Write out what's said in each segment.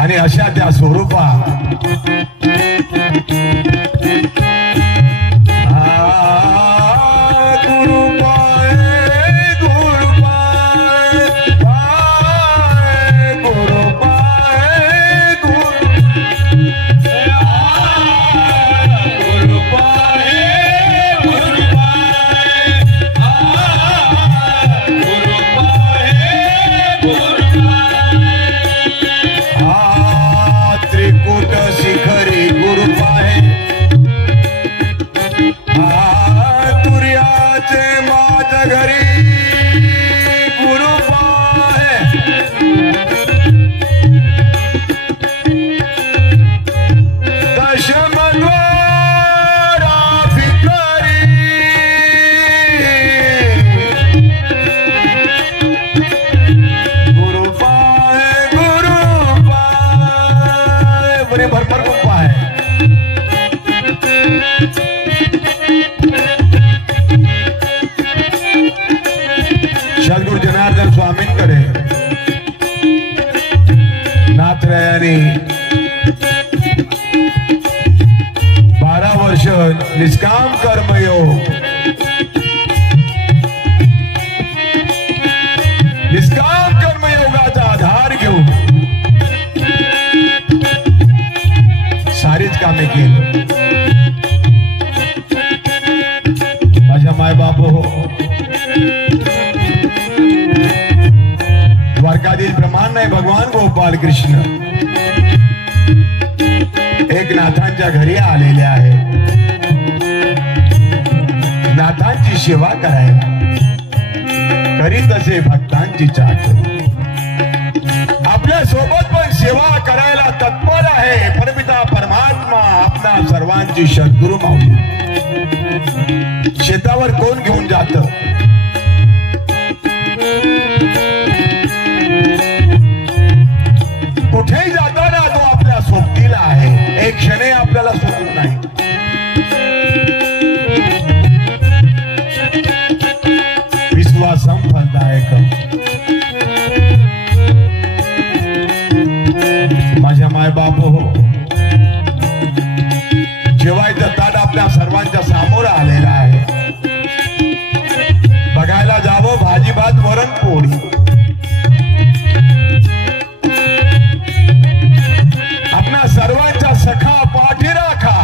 आणि अशा त्या स्वरूपा भरभर कृपा है। सद्गुरु जनार्दन स्वामींकडे नाथरायांनी 12 वर्ष निष्काम कर्मयोग निष्काम कर्मयोगाचा आधार घेऊन सारीच कामे केली। माझ्या मायबाप हो, द्वारकाधीश प्रमाण नाही भगवान गोपाल कृष्ण एक नाथांच्या घरी आलेले आहे। नाथांची सेवा करायला करीत असे भक्तांची चाट। आपल्या सोबत पण सेवा करायला तत्पर आहे परमिता परमात्मा आपला सर्वांची सद्गुरु माऊली। शेतावर कोण घेऊन जात? कुठेही जाताना तो आपल्या सोबतीला आहे, एक क्षणे आपल्याला सोडत नाही। विश्वासम फलदायक। माझ्या मायबाप हो, जेवायचं ताट आपल्या सर्वांच्या समोर आलेला आहे। बघायला जावं भाजी भात वरण पोळी। आपल्या सर्वांच्या सखा पाठी राखा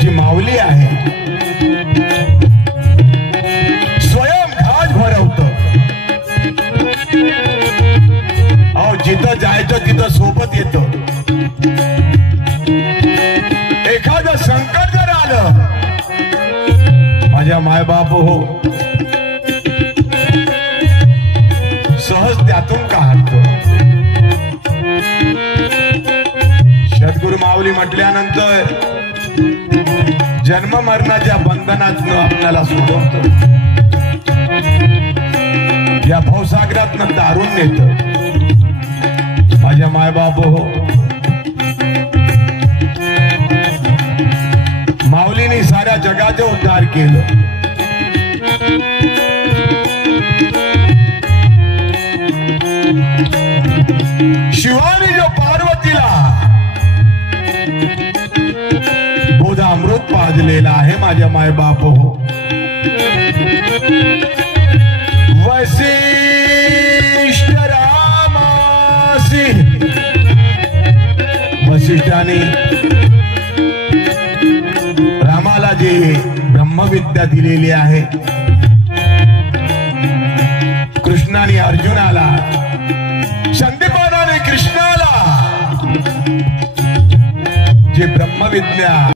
जी माऊली आहे, स्वयं घाट भरवत। अहो जिथं जायचं तिथं सोबत येतो। एखादं संकट जर आलं माझ्या मायबाप हो, सहज त्यातून काढतो। सद्गुरु माऊली म्हटल्यानंतर जन्म मरणाच्या बंधनातनं आपल्याला सोडवतो, या भवसागरातनं तारून नेत। माझ्या मायबाप हो, माऊलीने साऱ्या जगाचे उद्धार केलं। शिवानी जो पार्वतीला बोधामृत पाजलेला आहे माझ्या मायबाप हो। वसिष्ठ रामासी वसिष्ठाने रामाला जी ब्रह्मविद्या दिलेली आहे, कृष्णाने अर्जुनाला, संदीपानाने कृष्णाला जे ब्रह्मविद्या